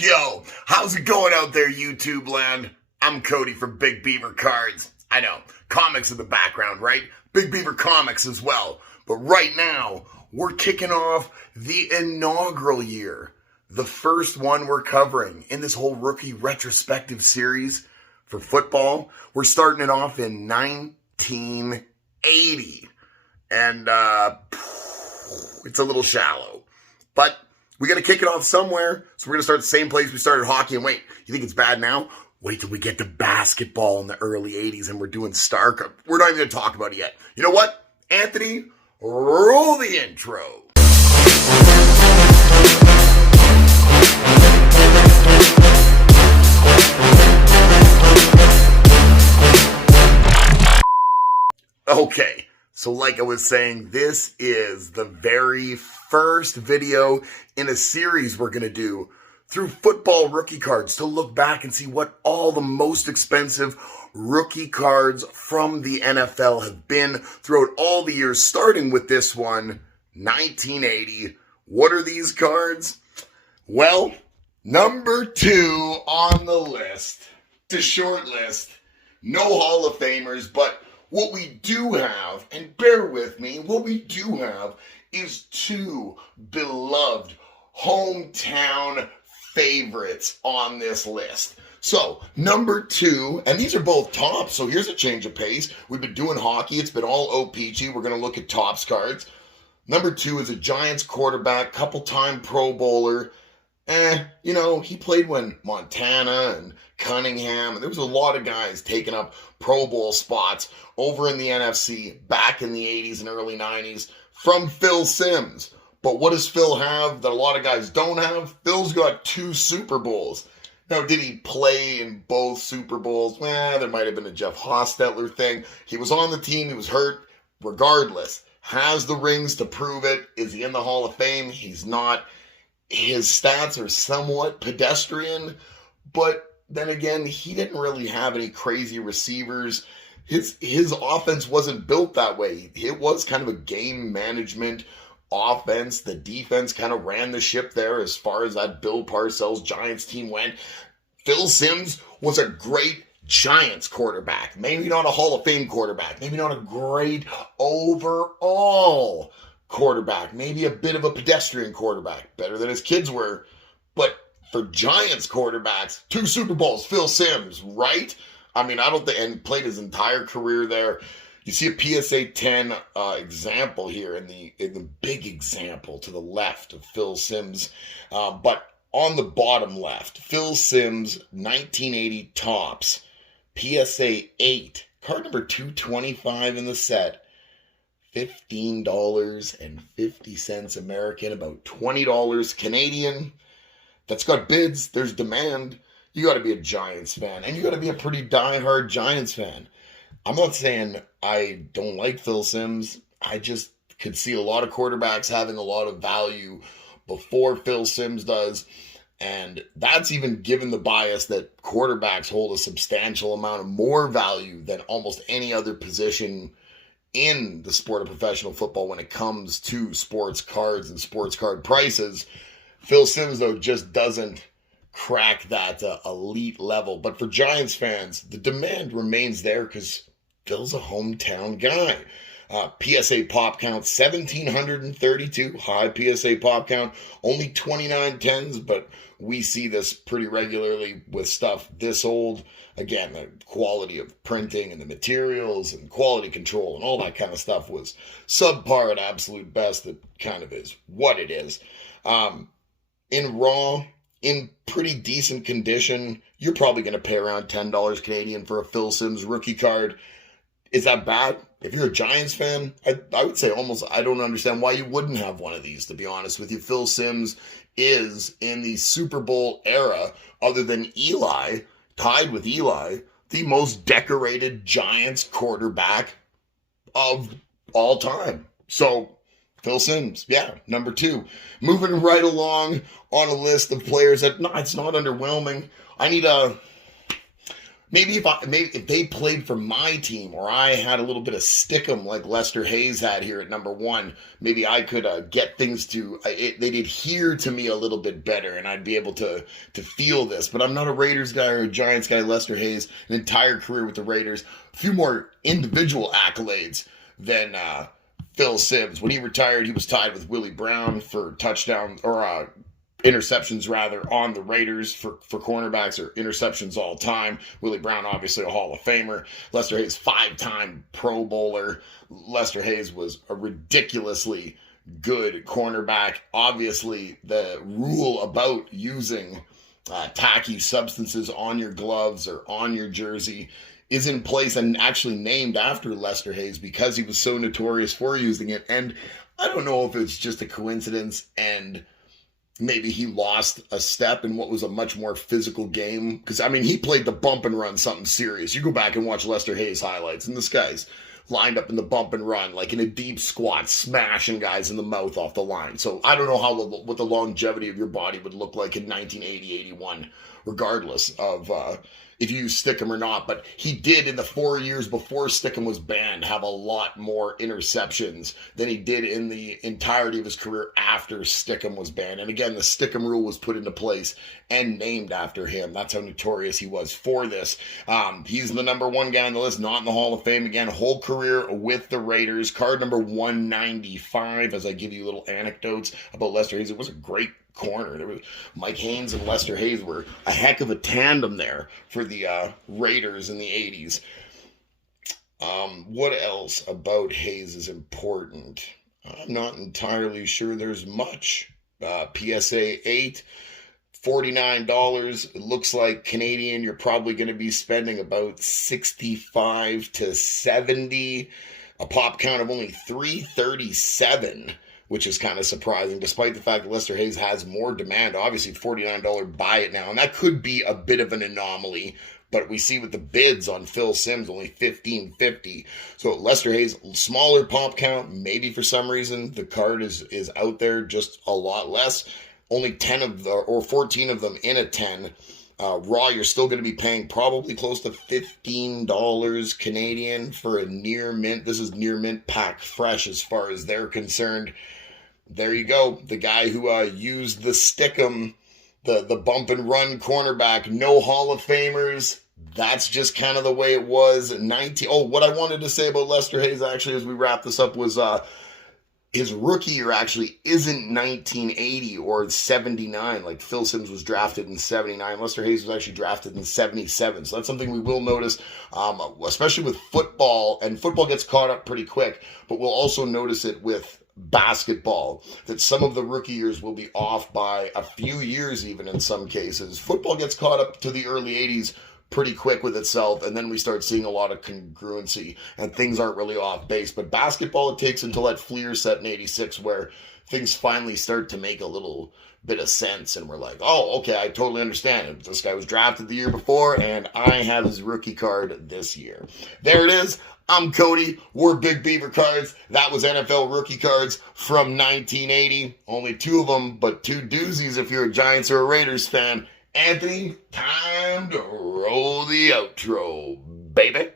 Yo, how's it going out there, YouTube land? I'm Cody from Big Beaver Cards. I know, comics in the background, right? Big Beaver Comics as well. But right now, we're kicking off the inaugural year. The first one we're covering in this whole rookie retrospective series for football. We're starting it off in 1980. And it's a little shallow. But we got to kick it off somewhere, so we're going to start the same place we started hockey. And wait, you think it's bad now? Wait till we get to basketball in the early 80s and we're doing Stark. We're not even going to talk about it yet. You know what? Anthony, roll the intro. Okay. So like I was saying, this is the very first video in a series we're going to do through football rookie cards to look back and see what all the most expensive rookie cards from the NFL have been throughout all the years, starting with this one, 1980. What are these cards? Well, number 2 on the list. It's a short list. No Hall of Famers, but what we do have, and bear with me, what we do have is 2 beloved hometown favorites on this list. So, number 2, and these are both tops, so here's a change of pace. We've been doing hockey, it's been all O-Peachy. We're going to look at tops cards. Number 2 is a Giants quarterback, couple-time Pro Bowler. He played when Montana and Cunningham, and there was a lot of guys taking up Pro Bowl spots over in the NFC back in the 80s and early 90s from Phil Simms. But what does Phil have that a lot of guys don't have? Phil's got 2 Super Bowls. Now, did he play in both Super Bowls? There might have been a Jeff Hostetler thing. He was on the team. He was hurt. Regardless, has the rings to prove it. Is he in the Hall of Fame? He's not. His stats are somewhat pedestrian, but then again, he didn't really have any crazy receivers. His offense wasn't built that way. It was kind of a game management offense. The defense kind of ran the ship there as far as that Bill Parcells Giants team went. Phil Simms was a great Giants quarterback. Maybe not a Hall of Fame quarterback. Maybe not a great overall quarterback. Maybe a bit of a pedestrian quarterback. Better than his kids were. But for Giants quarterbacks, 2 Super Bowls, Phil Simms, right? I mean, I don't think, and played his entire career there. You see a PSA 10 example here in the big example to the left of Phil Simms. But on the bottom left, Phil Simms, 1980 tops, PSA 8, card number 225 in the set, $15.50 American, about $20 Canadian. That's got bids. There's demand. You got to be a Giants fan, and you got to be a pretty diehard Giants fan. I'm not saying I don't like Phil Simms. I just could see a lot of quarterbacks having a lot of value before Phil Simms does. And that's even given the bias that quarterbacks hold a substantial amount of more value than almost any other position in the sport of professional football when it comes to sports cards and sports card prices. Phil Simms, though, just doesn't crack that elite level. But for Giants fans, the demand remains there because Phil's a hometown guy. PSA pop count, 1,732. High PSA pop count. Only 29 10s, but we see this pretty regularly with stuff this old. Again, the quality of printing and the materials and quality control and all that kind of stuff was subpar at absolute best. It kind of is what it is. In raw, in pretty decent condition, you're probably going to pay around $10 Canadian for a Phil Simms rookie card. Is that bad? If you're a Giants fan, I would say almost, I don't understand why you wouldn't have one of these, to be honest with you. Phil Simms is, in the Super Bowl era, other than Eli, tied with Eli, the most decorated Giants quarterback of all time. So, Phil Simms, yeah, number 2. Moving right along on a list of players that, no, it's not underwhelming. I need a maybe if they played for my team, or I had a little bit of stickum like Lester Hayes had here at number 1, maybe I could get things they'd adhere to me a little bit better, and I'd be able to feel this. But I'm not a Raiders guy or a Giants guy. Lester Hayes, an entire career with the Raiders, a few more individual accolades than Phil Simms. When he retired, he was tied with Willie Brown for touchdown or interceptions rather on the Raiders for cornerbacks, or interceptions all time. Willie Brown, obviously a Hall of Famer. Lester Hayes, 5-time Pro Bowler. Lester Hayes was a ridiculously good cornerback. Obviously, the rule about using tacky substances on your gloves or on your jersey is in place and actually named after Lester Hayes because he was so notorious for using it. And I don't know if it's just a coincidence and maybe he lost a step in what was a much more physical game. Because, I mean, he played the bump and run something serious. You go back and watch Lester Hayes highlights, and this guy's lined up in the bump and run, like in a deep squat, smashing guys in the mouth off the line. So I don't know what the longevity of your body would look like in 1980, 81, regardless of if you Stickum or not. But he did, in the 4 years before Stickum was banned, have a lot more interceptions than he did in the entirety of his career after Stickum was banned. And again, the Stickum rule was put into place and named after him. That's how notorious he was for this. He's the number 1 guy on the list, not in the Hall of Fame. Again, whole career with the Raiders. Card number 195, as I give you little anecdotes about Lester Hayes. It was a great corner. There was Mike Haynes and Lester Hayes were a heck of a tandem there for the Raiders in the 80s. What else about Hayes is important? I'm not entirely sure there's much. PSA 8, $49. It looks like Canadian, you're probably going to be spending about 65 to 70. A pop count of only 337. Which is kind of surprising, despite the fact that Lester Hayes has more demand. Obviously, $49 buy it now, and that could be a bit of an anomaly. But we see with the bids on Phil Simms, only $15.50. So Lester Hayes, smaller pop count. Maybe for some reason the card is out there just a lot less. Only 14 of them in a 10. Raw, you're still going to be paying probably close to $15 Canadian for a near mint. This is near mint pack fresh as far as they're concerned. There you go. The guy who used the Stickum, the bump and run cornerback, no Hall of Famers. That's just kind of the way it was. What I wanted to say about Lester Hayes, actually, as we wrap this up, was his rookie year actually isn't 1980 or 79. Like Phil Simms was drafted in 79. Lester Hayes was actually drafted in 77. So that's something we will notice, especially with football. And football gets caught up pretty quick, but we'll also notice it with basketball, that some of the rookie years will be off by a few years, even in some cases. Football gets caught up to the early 80s pretty quick with itself, and then we start seeing a lot of congruency and things aren't really off base. But basketball, it takes until that Fleer set in 86 where things finally start to make a little bit of sense, and we're like, oh, okay, I totally understand. This guy was drafted the year before, and I have his rookie card this year. There it is. I'm Cody. We're Big Beaver Cards. That was NFL rookie cards from 1980. Only 2 of them, but 2 doozies if you're a Giants or a Raiders fan. Anthony, time to roll the outro, baby.